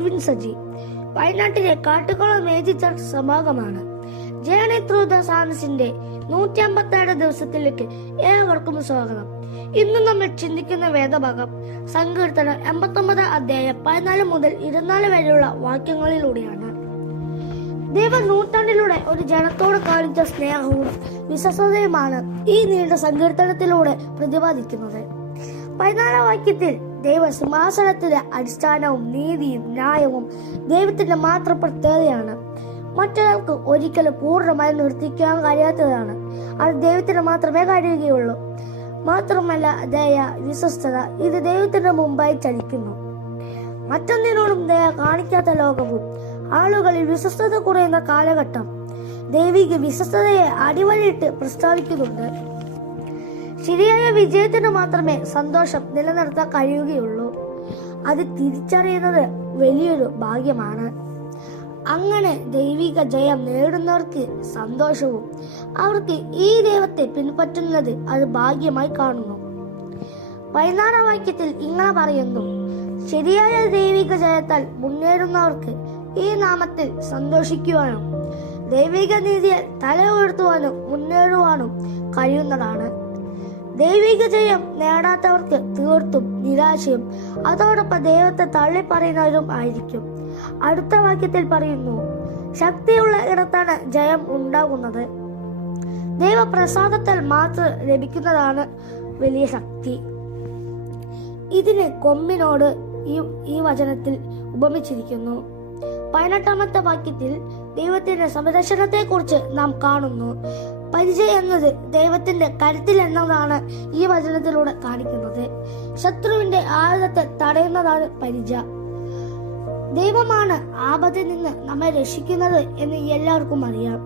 Godwin Saji. വയനാട്ടിലെ കാട്ടുകുളം മേജി ചർച്ച് സമാഗമാണ്. ജേണി ത്രൂ ദ സാൻസിന്റെ 157 ദിവസത്തിലേക്ക് ഏവർക്കും സ്വാഗതം. ഇന്ന് നമ്മൾ ചിന്തിക്കുന്ന വേദഭാഗം സങ്കീർത്തനം 89 അധ്യായം 14 മുതൽ 24 വരെയുള്ള വാക്യങ്ങളിലൂടെയാണ്. ദൈവം നൂറ്റാണ്ടിലൂടെ ഒരു ജനത്തോട് കാണിച്ച സ്നേഹവും വിശ്വസ്തതയുമാണ് ഈ നീണ്ട സങ്കീർത്തനത്തിലൂടെ പ്രതിപാദിക്കുന്നത്. 14 വാക്യത്തിൽ ദൈവ സിംഹാസനത്തിലെ അടിസ്ഥാനവും നീതിയും ന്യായവും ദൈവത്തിന്റെ മാത്രം പ്രത്യേകതയാണ്. മറ്റൊരാൾക്ക് ഒരിക്കലും പൂർണ്ണമായി നിർത്തിക്കാൻ കഴിയാത്തതാണ്. അത് ദൈവത്തിന് മാത്രമേ കഴിയുകയുള്ളൂ. മാത്രമല്ല, ദയ, വിശ്വസ്തത ഇത് ദൈവത്തിന്റെ മുമ്പായി ചലിക്കുന്നു. മറ്റൊന്നിനോടും ദയ കാണിക്കാത്ത ലോകവും ആളുകളിൽ വിശ്വസ്തത കുറയുന്ന കാലഘട്ടം ദൈവിക വിശ്വസ്തതയെ അടിവരയിട്ട് പ്രസ്താവിക്കുന്നുണ്ട്. ശരിയായ വിജയത്തിന് മാത്രമേ സന്തോഷം നിലനിർത്താൻ കഴിയുകയുള്ളൂ. അത് തിരിച്ചറിയുന്നത് വലിയൊരു ഭാഗ്യമാണ്. അങ്ങനെ ദൈവിക ജയം നേടുന്നവർക്ക് സന്തോഷവും അവർക്ക് ഈ ദൈവത്തെ പിൻപറ്റുന്നത് അത് ഭാഗ്യമായി കാണുന്നു. 14 വാക്യത്തിൽ ഇങ്ങനെ പറയുന്നു: ശരിയായ ദൈവിക ജയത്താൽ മുന്നേറുന്നവർക്ക് ഈ നാമത്തിൽ സന്തോഷിക്കുവാനും ദൈവിക നീതിയെ തല ഉയർത്തുവാനും മുന്നേറുവാനും കഴിയുന്നതാണ്. ദൈവിക ജയം നേടാത്തവർക്ക് തീർത്തും നിരാശയും അതോടൊപ്പം ദൈവത്തെ തള്ളിപ്പറയുന്നവരും ആയിരിക്കും. അടുത്ത വാക്യത്തിൽ പറയുന്നു: ശക്തിയുള്ള ഇടത്താണ് ജയം ഉണ്ടാകുന്നത്. ദൈവപ്രസാദത്താൽ മാത്രം ലഭിക്കുന്നതാണ് വലിയ ശക്തി. ഇതിന് കൊമ്പിനോട് ഈ വചനത്തിൽ ഉപമിച്ചിരിക്കുന്നു. 18 വാക്യത്തിൽ ദൈവത്തിന്റെ സംരക്ഷണത്തെ കുറിച്ച് നാം കാണുന്നു. പരിചയം എന്നത് ദൈവത്തിന്റെ കരുത്തിൽ എന്നതാണ് ഈ വചനത്തിലൂടെ കാണിക്കുന്നത്. ശത്രുവിന്റെ ആയുധത്തെ തടയുന്നതാണ് പരിച. ദൈവമാണ് ആപത്തിൽ നിന്ന് നമ്മെ രക്ഷിക്കുന്നത് എന്ന് എല്ലാവർക്കും അറിയാം.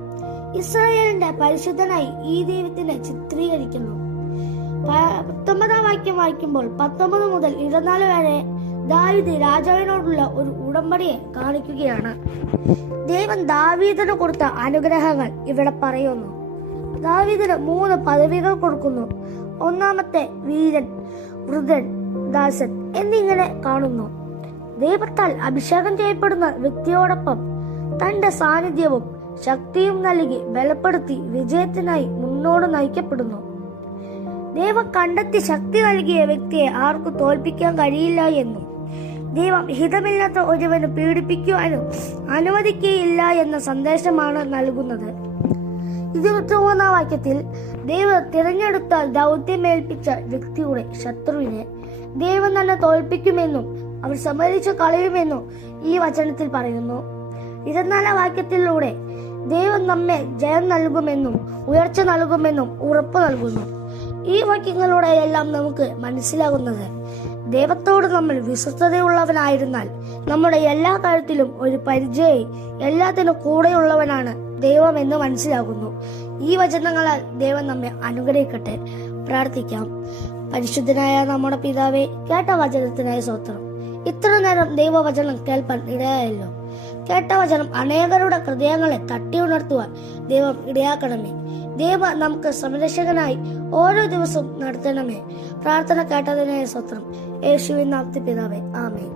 ഇസ്രായേലിന്റെ പരിശുദ്ധനായി ഈ ദൈവത്തിനെ ചിത്രീകരിക്കുന്നു. 19 വാക്യം വായിക്കുമ്പോൾ 19 മുതൽ 24 വരെ ദാവീദ് രാജാവിനോടുള്ള ഒരു ഉടമ്പടിയെ കാണിക്കുകയാണ്. ദൈവം ദാവീദിന് കൊടുത്ത അനുഗ്രഹങ്ങൾ ഇവിടെ പറയുന്നു. ദാവീദിന് 3 പദവികൾ കൊടുക്കുന്നു. ഒന്നാമത്തെ വീരൻ, വൃദ്ധൻ, ദാസൻ എന്നിങ്ങനെ കാണുന്നു. ദൈവത്താൽ അഭിഷേകം ചെയ്യപ്പെടുന്ന വ്യക്തിയോടൊപ്പം തന്റെ സാന്നിധ്യവും ശക്തിയും നൽകി ബലപ്പെടുത്തി വിജയത്തിനായി മുന്നോട്ട് നയിക്കപ്പെടുന്നു. ദൈവം കണ്ടെത്തി ശക്തി നൽകിയ വ്യക്തിയെ ആർക്കും തോൽപ്പിക്കാൻ കഴിയില്ല എന്നും ദൈവം ഹിതമില്ലാത്ത ഒരുവന് പീഡിപ്പിക്കുവാനും അനുവദിക്കുകയില്ല എന്ന സന്ദേശമാണ് നൽകുന്നത്. 23 വാക്യത്തിൽ ദൈവം തിരഞ്ഞെടുത്ത ദൗത്യമേൽപ്പിച്ച വ്യക്തിയുടെ ശത്രുവിനെ ദൈവം തന്നെ തോൽപ്പിക്കുമെന്നും അവർ സമ്മതിച്ചു കളയുമെന്നും ഈ വചനത്തിൽ പറയുന്നു. 24 വാക്യത്തിലൂടെ ദൈവം നമ്മെ ജയം നൽകുമെന്നും ഉയർച്ച നൽകുമെന്നും ഉറപ്പ് നൽകുന്നു. ഈ വാക്യങ്ങളുടെ എല്ലാം നമുക്ക് മനസ്സിലാകുന്നത് ദൈവത്തോട് നമ്മൾ വിശ്വസ്തതയുള്ളവനായിരുന്നാൽ നമ്മുടെ എല്ലാ കാര്യത്തിലും ഒരു പരിചയ എല്ലാത്തിനും കൂടെയുള്ളവനാണ് ദൈവം എന്ന് മനസ്സിലാകുന്നു. ഈ വചനങ്ങളാൽ ദൈവം നമ്മെ അനുഗ്രഹിക്കട്ടെ. പ്രാർത്ഥിക്കാം. പരിശുദ്ധനായ നമ്മുടെ പിതാവേ, കേട്ട വചനത്തിനായ സ്തോത്രം. ഇത്ര നേരം ദൈവവചനം കേൾപ്പാൻ ഇടയായല്ലോ. കേട്ട വചനം അനേകരുടെ ഹൃദയങ്ങളെ തട്ടി ഉണർത്തുവാൻ ദൈവം ഇടയാക്കണമേ. ദൈവം നമുക്ക് സംരക്ഷകനായി ഓരോ ദിവസവും നടത്തണമേ. പ്രാർത്ഥന കേട്ടതിനായ സ്തോത്രം. യേശുവിൻ നാമത്തിൽ പിതാവേ, ആമേൻ.